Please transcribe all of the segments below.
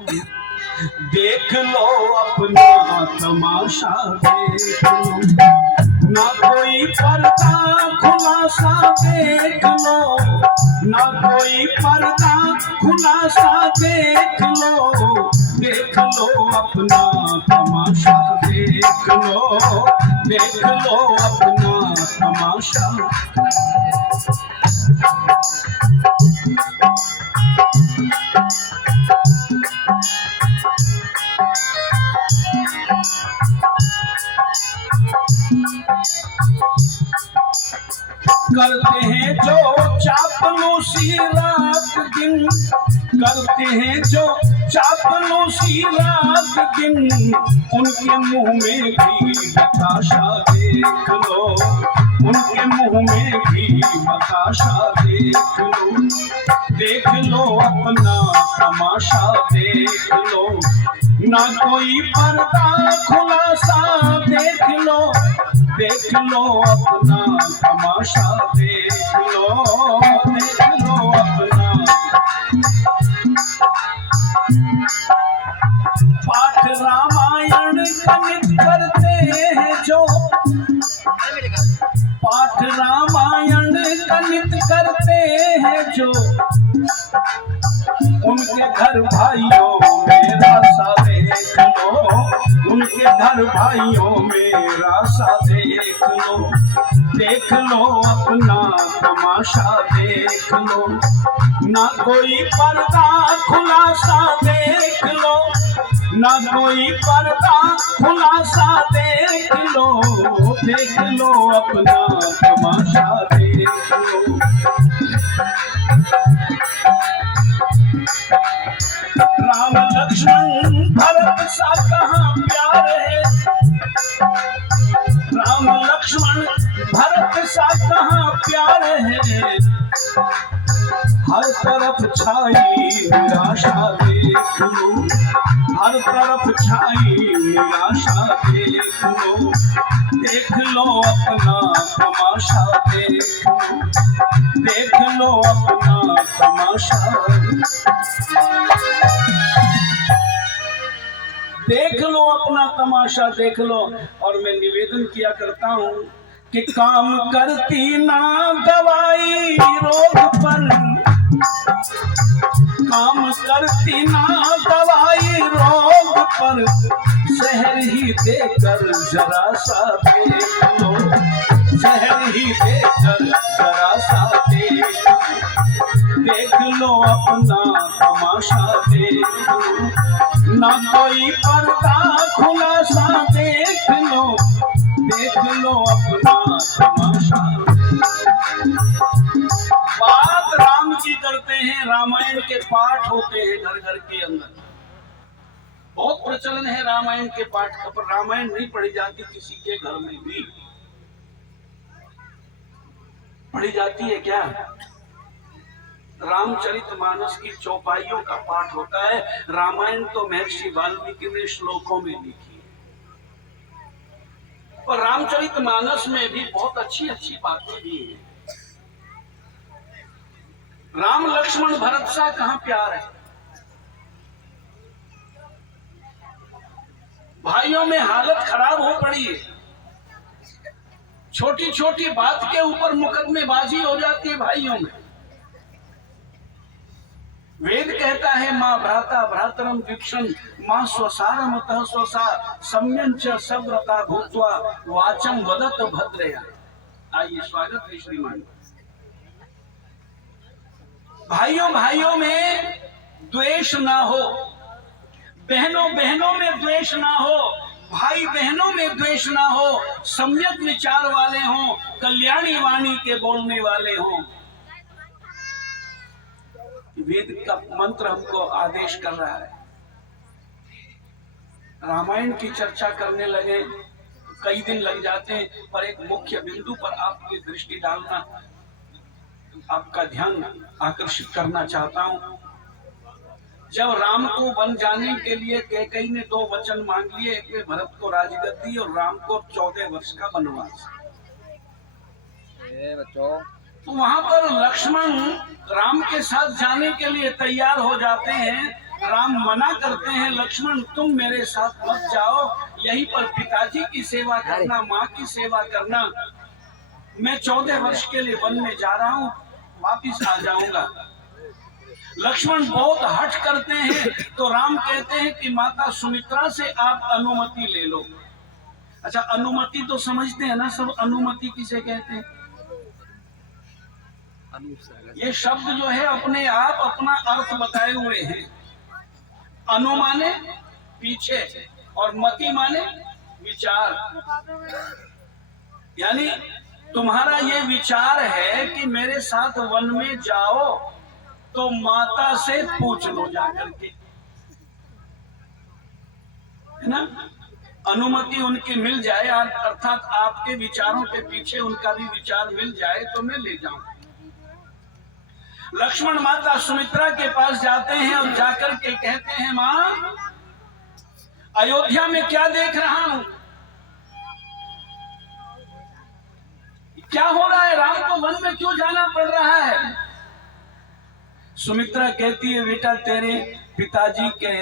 देख लो अपना तमाशा, देख लो ना कोई पर्दा खुलासा, देख लो ना कोई पर्दा खुलासा, देख लो अपना तमाशा, देख लो अपना तमाशा। करते हैं जो चापलूसी रात दिन, करते हैं जो चापलूसी रात दिन, उनके मुंह में भी बताशा, देख लो उनके मुंह में भी बताशा, देख लो अपना तमाशा, देख लो ना कोई पर्दा खुलासा, देख लो अपना तमाशा, देख लो अपना। पाठ रामायण का नित करते हैं जो, पाठ रामायण का नित करते हैं जो, उनके घर भाइयों में रासा, देख लो उनके घर भाइयों में रासा, देख लो अपना तमाशा, देख लो ना कोई पर्दा खुलासा, देख लो ना कोई पर्दा खुलासा, देख लो अपना तमाशा, देख लो। राम लक्ष्मण भरत सा कहाँ प्यार है, राम लक्ष्मण भरत सा कहाँ प्यार है, हर तरफ छाई निराशा, देख लो हर तरफ छाई निराशा, देख लो अपना तमाशा, देख लो अपना तमाशा, देख लो अपना तमाशा, देख लो। और मैं निवेदन किया करता हूँ कि काम करती ना दवाई रोग पर, काम करती ना दवाई रोग पर, शहर ही देकर जरा सा देख लो, शहर ही देकर जरा सा देख लो अपना तमाशा, देख लो ना कोई पर्दा खुलासा, देख लो अपना तमाशा। बात राम की करते हैं, रामायण के पाठ होते हैं घर घर के अंदर, बहुत प्रचलन है रामायण के पाठ का, पर रामायण नहीं पढ़ी जाती किसी के घर में भी। पढ़ी जाती है क्या? रामचरितमानस की चौपाइयों का पाठ होता है। रामायण तो महर्षि वाल्मीकि ने श्लोकों में लिखी है, और रामचरितमानस में भी बहुत अच्छी अच्छी बातें भी हैं। राम लक्ष्मण भरत सा कहाँ प्यार है, भाइयों में हालत खराब हो पड़ी है, छोटी छोटी बात के ऊपर मुकदमेबाजी हो जाती है भाइयों में। वेद कहता है माँ भ्राता भ्रातरम विक्षण माँ स्वसारम अतः स्वसा सम्यंच सव्रता भूत्वा वाचम वदत भद्रया। आइए स्वागत है श्रीमान। भाइयों भाइयों में द्वेष ना हो, बहनों बहनों में द्वेष ना हो, भाई बहनों में द्वेष ना हो, सम्यक विचार वाले हों, कल्याणी वाणी के बोलने वाले हों। वेद का मंत्र हमको आदेश कर रहा है। रामायण की चर्चा करने लगे कई दिन लग जाते हैं, पर एक मुख्य बिंदु पर आपकी दृष्टि डालना, आपका ध्यान आकर्षित करना चाहता हूं। जब राम को वन जाने के लिए कैकेयी ने 2 वचन मांग लिए, एक में भरत को राजगद्दी और राम को 14 वर्ष का वनवास। तो वहां पर लक्ष्मण राम के साथ जाने के लिए तैयार हो जाते हैं, राम मना करते हैं, लक्ष्मण तुम मेरे साथ मत जाओ, यहीं पर पिताजी की सेवा करना, माँ की सेवा करना। मैं 14 वर्ष के लिए वन में जा रहा हूँ, वापिस आ जाऊंगा। लक्ष्मण बहुत हठ करते हैं, तो राम कहते हैं कि माता सुमित्रा से आप अनुमति ले लो। अच्छा, अनुमति तो समझते हैं ना सब, अनुमति किसे कहते हैं? ये शब्द जो है अपने आप अपना अर्थ बताए हुए हैं। अनु माने पीछे और मति माने विचार। यानी तुम्हारा ये विचार है कि मेरे साथ वन में जाओ, तो माता से पूछ लो जाकर के, है ना। अनुमति उनकी मिल जाए, अर्थात आपके विचारों के पीछे उनका भी विचार मिल जाए, तो मैं ले जाऊं। लक्ष्मण माता सुमित्रा के पास जाते हैं और जाकर के कहते हैं, मां, अयोध्या में क्या देख रहा हूं, क्या हो रहा है, राम को वन में क्यों जाना पड़ रहा है? सुमित्रा कहती है, बेटा तेरे पिताजी के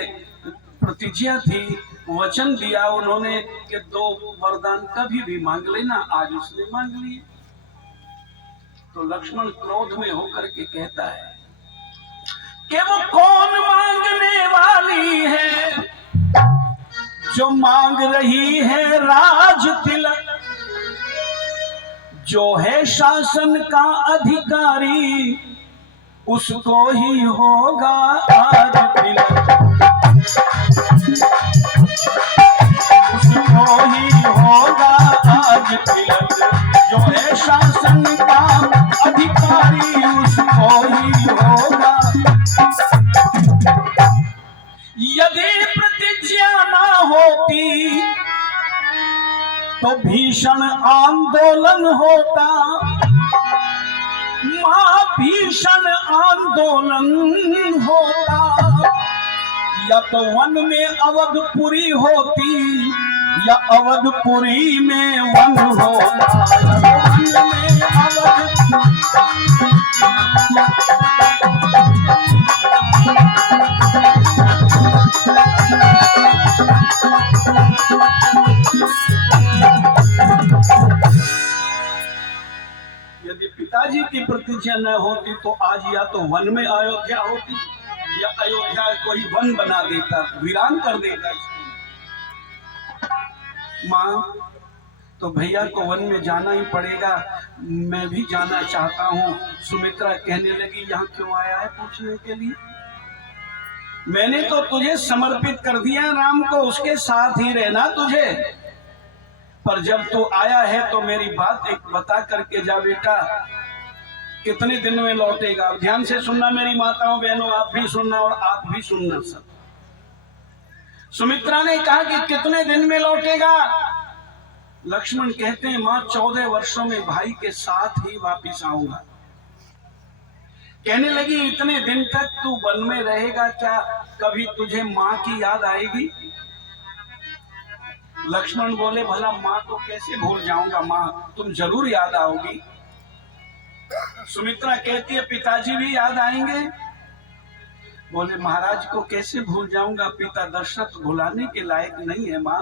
प्रतिज्ञा थी, वचन दिया उन्होंने कि 2 वरदान कभी भी मांग लेना, आज उसने मांग लिए। तो लक्ष्मण क्रोध में होकर के कहता है कि वो कौन मांगने वाली है जो मांग रही है राज तिलक, जो है शासन का अधिकारी उसको ही होगा आज तिलक, उसको ही होगा आज तिलक, जो है शासन का अधिकारी उसको ही होगा। यदि प्रतिज्ञा ना होती तो भीषण आंदोलन होता, भीषण आंदोलन होता, या तो वन में अवधपुरी होती या अवधपुरी में वन होता, वन में यदि पिताजी की प्रतिज्ञा न होती तो आज या तो वन में अयोध्या होती या अयोध्या कोई वन बना देता, वीरान कर देता इसको। माँ, तो भैया को वन में जाना ही पड़ेगा, मैं भी जाना चाहता हूँ। सुमित्रा कहने लगी, यहाँ क्यों आया है पूछने के लिए? मैंने तो तुझे समर्पित कर दिया राम को, उसके साथ ही रहना तुझे, पर जब तू आया है तो मेरी बात एक बता करके जा बेटा, कितने दिन में लौटेगा? ध्यान से सुनना मेरी माताओं बहनों, आप भी सुनना और आप भी सुनना सब। सुमित्रा ने कहा कि कितने दिन में लौटेगा? लक्ष्मण कहते हैं, मां 14 वर्षों में भाई के साथ ही वापिस आऊंगा। कहने लगी, इतने दिन तक तू वन में रहेगा, क्या कभी तुझे मां की याद आएगी? लक्ष्मण बोले, भला मां को कैसे भूल जाऊंगा, मां तुम जरूर याद आओगी। सुमित्रा कहती है, पिताजी भी याद आएंगे? बोले, महाराज को कैसे भूल जाऊंगा, पिता दशरथ भुलाने के लायक नहीं है मां,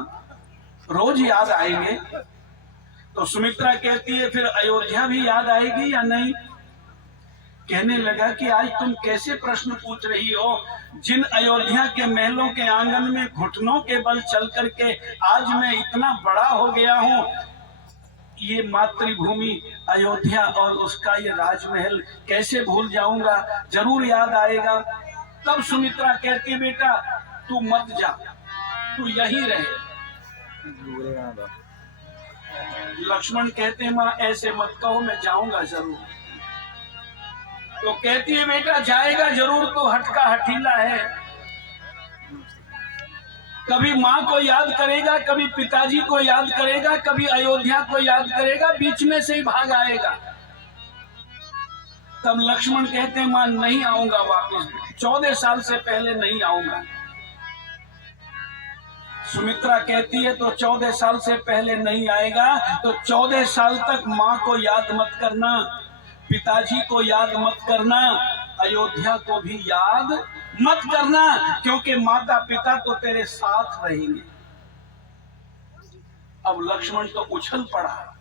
रोज याद आएंगे। तो सुमित्रा कहती है, फिर अयोध्या भी याद आएगी या नहीं? कहने लगा कि आज तुम कैसे प्रश्न पूछ रही हो, जिन अयोध्या के महलों के आंगन में घुटनों के बल चल करके आज मैं इतना बड़ा हो गया हूँ, ये मातृभूमि अयोध्या और उसका ये राजमहल कैसे भूल जाऊंगा, जरूर याद आएगा। तब सुमित्रा कहती, बेटा तू मत जा, तू यहीं रहे। लक्ष्मण कहते, मां ऐसे मत कहो, मैं जाऊंगा जरूर। तो कहती है, बेटा जाएगा जरूर, तो हटका हठीला है, कभी माँ को याद करेगा, कभी पिताजी को याद करेगा, कभी अयोध्या को याद करेगा, बीच में से ही भाग आएगा। तब लक्ष्मण कहते हैं, मां नहीं आऊंगा वापस, 14 साल से पहले नहीं आऊंगा। सुमित्रा कहती है, तो 14 साल से पहले नहीं आएगा तो 14 साल तक माँ को याद मत करना, पिताजी को याद मत करना, अयोध्या को भी याद मत करना, क्योंकि माता पिता तो तेरे साथ रहेंगे। अब लक्ष्मण तो उछल पड़ा,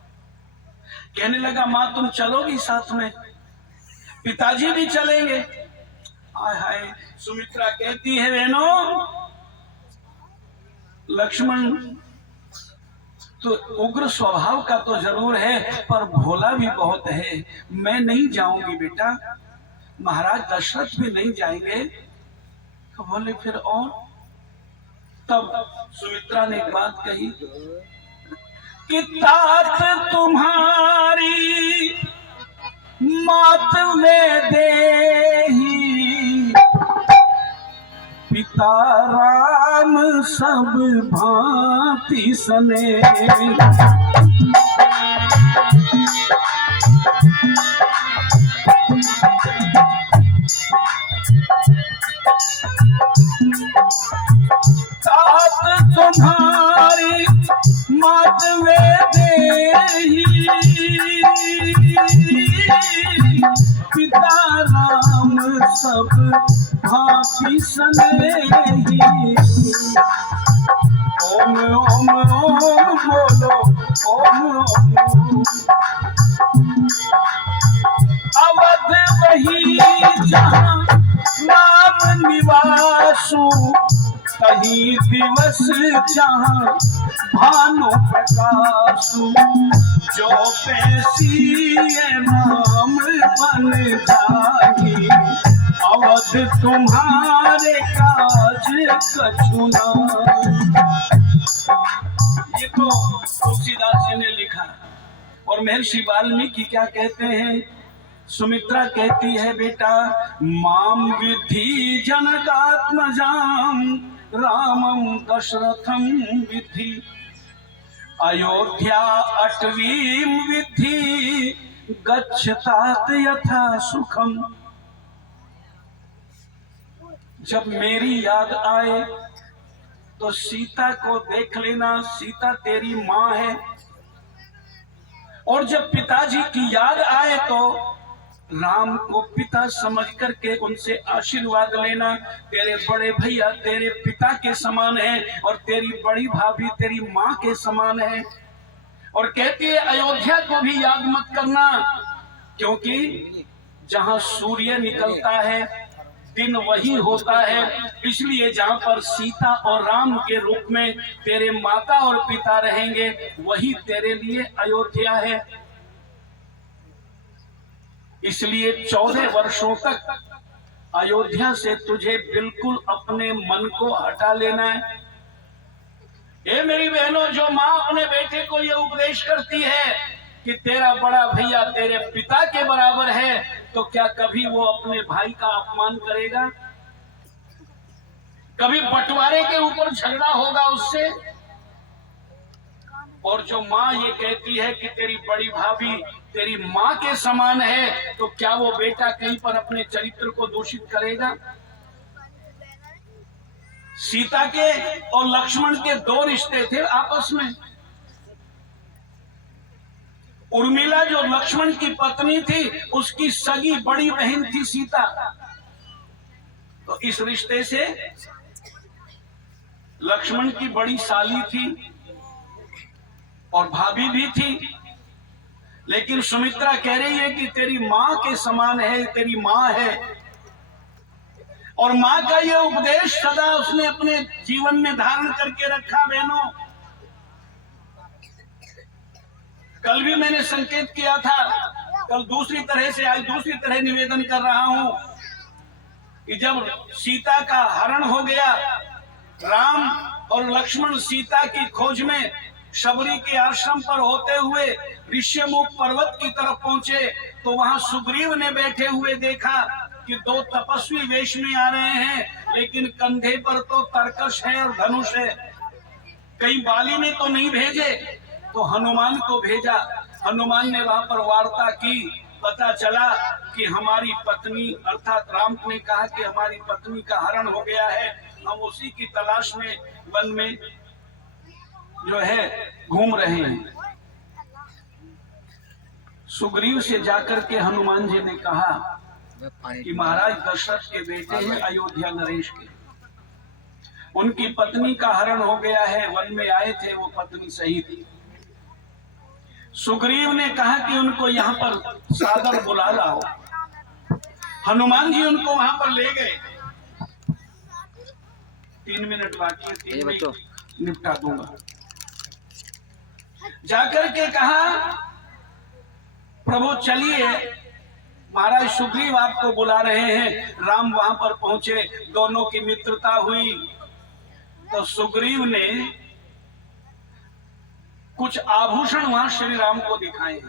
कहने लगा मां तुम चलोगी साथ में, पिताजी भी चलेंगे। हाय हाय, सुमित्रा कहती है बहनों, लक्ष्मण तो उग्र स्वभाव का तो जरूर है, पर भोला भी बहुत है, मैं नहीं जाऊंगी बेटा, महाराज दशरथ भी नहीं जाएंगे। तो बोले फिर और? तब सुमित्रा ने एक बात कही कि तात तुम्हारी मात में देही, पिता राम सब भांति सने। तात तुम्हारी मात में देही, पिता राम सब भांति सनेही। ओम ओम ओम बोलो ओम ओम। अवध वही जहाँ नाम निवासु, कहीं दिवस जहाँ भानु प्रकाशु, जो पैसी नाम बन जाही, अवध तुम्हारे काज कछु नाहि। ये तो तुलसीदास जी ने लिखा। और महर्षि वाल्मीकि क्या कहते हैं? सुमित्रा कहती है बेटा, माम विद्धि जनकात्मजाम रामम दशरथम विद्धि, अयोध्या अटवीम विद्धि गच्छतात यथा सुखम। जब मेरी याद आए तो सीता को देख लेना, सीता तेरी माँ है। और जब पिताजी की याद आए तो राम को पिता समझ करके उनसे आशीर्वाद लेना। तेरे बड़े भैया तेरे पिता के समान है और तेरी बड़ी भाभी तेरी माँ के समान है। और कहती है अयोध्या को भी याद मत करना, क्योंकि जहां सूर्य निकलता है दिन वही होता है। इसलिए जहां पर सीता और राम के रूप में तेरे माता और पिता रहेंगे, वही तेरे लिए अयोध्या है। इसलिए 14 वर्षों तक अयोध्या से तुझे बिल्कुल अपने मन को हटा लेना है। ये मेरी बहनों, जो माँ अपने बेटे को ये उपदेश करती है कि तेरा बड़ा भैया तेरे पिता के बराबर है, तो क्या कभी वो अपने भाई का अपमान करेगा? कभी बंटवारे के ऊपर झगड़ा होगा उससे? और जो माँ ये कहती है कि तेरी बड़ी भाभी तेरी माँ के समान है, तो क्या वो बेटा कहीं पर अपने चरित्र को दूषित करेगा? सीता के और लक्ष्मण के 2 रिश्ते थे आपस में। उर्मिला जो लक्ष्मण की पत्नी थी, उसकी सगी बड़ी बहन थी सीता। तो इस रिश्ते से लक्ष्मण की बड़ी साली थी और भाभी भी थी। लेकिन सुमित्रा कह रही है कि तेरी माँ के समान है, तेरी माँ है। और माँ का यह उपदेश सदा उसने अपने जीवन में धारण करके रखा। बहनों, कल भी मैंने संकेत किया था, कल दूसरी तरह से, आज दूसरी तरह निवेदन कर रहा हूं कि जब सीता का हरण हो गया, राम और लक्ष्मण सीता की खोज में शबरी के आश्रम पर होते हुए ऋष्यमुख पर्वत की तरफ पहुंचे, तो वहां सुग्रीव ने बैठे हुए देखा कि 2 तपस्वी वेश में आ रहे हैं, लेकिन कंधे पर तो तरकश है और धनुष है। कहीं बाली ने तो नहीं भेजे, तो हनुमान को भेजा। हनुमान ने वहां पर वार्ता की, पता चला कि हमारी पत्नी, अर्थात राम ने कहा कि हमारी पत्नी का हरण हो गया है, हम उसी की तलाश में वन में जो है घूम रहे हैं। सुग्रीव से जाकर के हनुमान जी ने कहा कि महाराज दशरथ के बेटे हैं अयोध्या नरेश के, उनकी पत्नी का हरण हो गया है, वन में आए थे, वो पत्नी शहीद। सुग्रीव ने कहा कि उनको यहाँ पर सादर बुला लाओ। हनुमान जी उनको वहां पर ले गए। 3 मिनट बाकी है, 3 मिनट निपटा दूंगा। जाकर के कहा प्रभु चलिए, महाराज सुग्रीव आपको बुला रहे हैं। राम वहां पर पहुंचे, दोनों की मित्रता हुई। तो सुग्रीव ने कुछ आभूषण वहां श्री राम को दिखाए।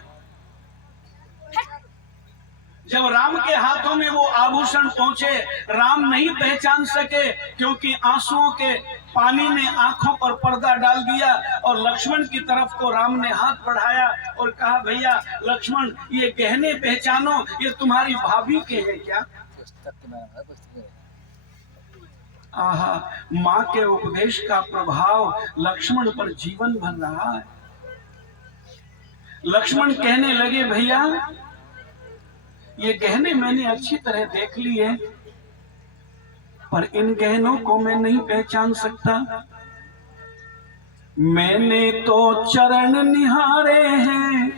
जब राम के हाथों में वो आभूषण पहुंचे, राम नहीं पहचान सके, क्योंकि आंसुओं के पानी ने आंखों पर पर्दा डाल दिया। और लक्ष्मण की तरफ को राम ने हाथ बढ़ाया और कहा, भैया लक्ष्मण, ये गहने पहचानो, ये तुम्हारी भाभी के हैं क्या? आहा, माँ के उपदेश का प्रभाव लक्ष्मण पर जीवन भर रहा है। लक्ष्मण कहने लगे, भैया ये गहने मैंने अच्छी तरह देख लिए, पर इन गहनों को मैं नहीं पहचान सकता। मैंने तो चरण निहारे हैं,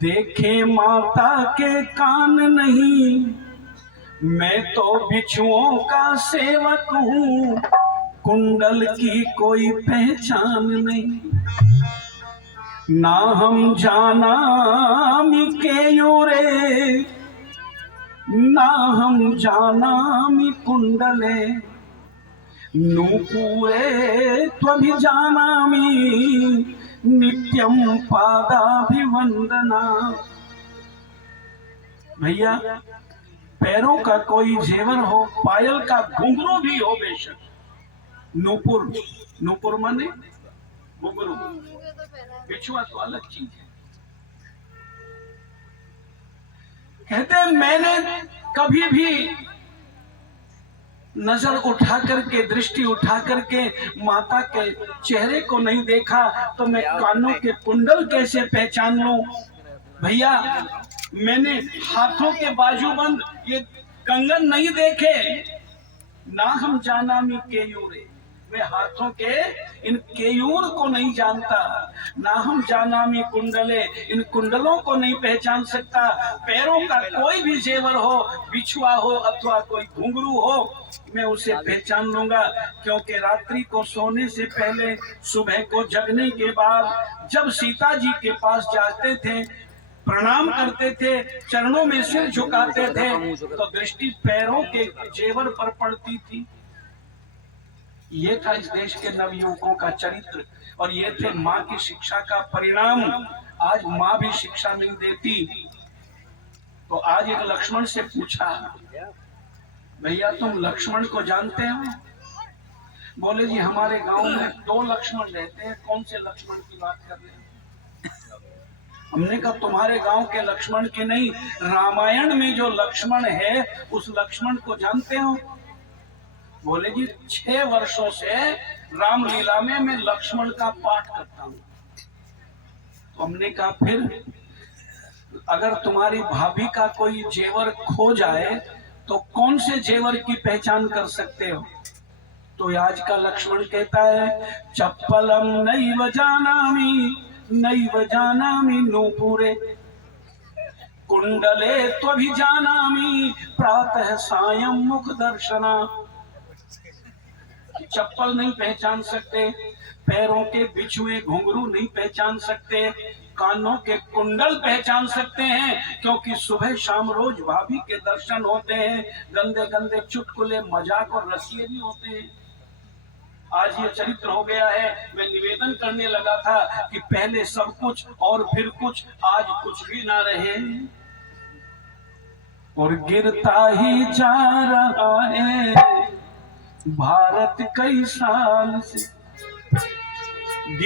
देखे माता के कान नहीं। मैं तो बिच्छुओं का सेवक हूँ, कुंडल की कोई पहचान नहीं। ना हम जाना मी केयूरे, ना हम जाना मी कुंडले। नूपुरे त्वभिजानामि, नित्यम पादाभिवंदना। भैया पैरों का कोई जेवर हो, पायल का घुंघरू भी हो बेशक, नूपुर, नूपुर माने घुंघरू, बिछुआ तो अलग चीज है। कहते मैंने कभी भी नजर उठा करके, दृष्टि उठा करके माता के चेहरे को नहीं देखा, तो मैं कानों के कुंडल कैसे पहचान लूं? भैया मैंने हाथों के बाजूबंद, ये कंगन नहीं देखे। ना हम जाना मी केयूरे, मैं हाथों के इन केयूर को नहीं जानता। ना हम जाना मी कुंडले, इन कुंडलों को नहीं पहचान सकता। पैरों का कोई भी जेवर हो, बिछुआ हो अथवा कोई घुंघरू हो, मैं उसे पहचान लूंगा। क्योंकि रात्रि को सोने से पहले, सुबह को जगने के बाद, जब सीता जी के पास जाते थे, प्रणाम करते थे, चरणों में सिर झुकाते थे, तो दृष्टि पैरों के जेवर पर पड़ती थी। ये था इस देश के नवयुवकों का चरित्र, और ये थे माँ की शिक्षा का परिणाम। आज माँ भी शिक्षा नहीं देती। तो आज एक लक्ष्मण से पूछा, भैया तुम लक्ष्मण को जानते हो? बोले जी हमारे गांव में 2 लक्ष्मण रहते हैं। कौन से लक्ष्मण की बात कर रहे हैं? हमने कहा तुम्हारे गांव के लक्ष्मण की नहीं, रामायण में जो लक्ष्मण है उस लक्ष्मण को जानते हो? बोले जी 6 वर्षों से रामलीला में मैं लक्ष्मण का पाठ करता हूँ। तो हमने कहा फिर अगर तुम्हारी भाभी का कोई जेवर खो जाए तो कौन से जेवर की पहचान कर सकते हो? तो आज का लक्ष्मण कहता है, चप्पलम नैव जानामि, नैव जानामि नूपुरे, कुंडले त्वभिजानामि, प्रातः सायं मुख दर्शना। चप्पल नहीं पहचान सकते, पैरों के बिछुए घुंघरू नहीं पहचान सकते, कानों के कुंडल पहचान सकते हैं, क्योंकि सुबह शाम रोज भाभी के दर्शन होते हैं। गंदे गंदे चुटकुले, मजाक और रसिए भी होते हैं। आज ये चरित्र हो गया है। मैं निवेदन करने लगा था कि पहले सब कुछ और फिर कुछ, आज कुछ भी ना रहे और गिरता ही जा रहा है भारत कई साल से।